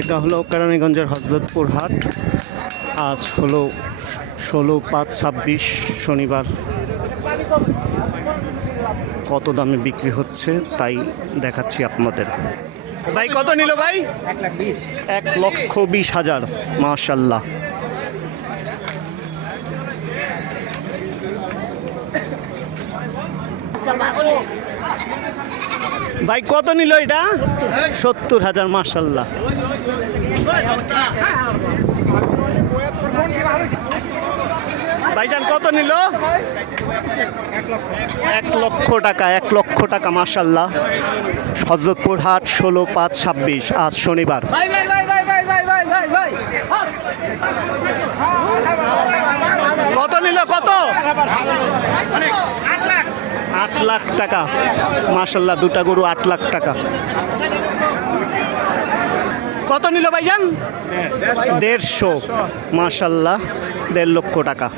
এটা হলো কেরানীগঞ্জের হজরতপুর হাট। আজ হলো 16/5/26 শনিবার। কত দামে বিক্রি হচ্ছে তাই দেখাচ্ছি আপনাদের। ভাই কত নিল ভাই? 1,20,000। মাশাল্লাহ। ভাই কত নিল এটা? 70,000। মাশাল্লাহ। ভাইজান কত নিল? 1 লক্ষ টাকা। 1 লক্ষ টাকা। মাশাল্লাহ। হজরতপুর হাট 16/5/26 আজ শনিবার। কত নিল? কত? 8 লাখ টাকা। মাশাল্লাহ। দুটা গরু 8 লাখ টাকা। কত নিল ভাইজান? 150। মাশাল্লাহ। 1.5 লক্ষ টাকা।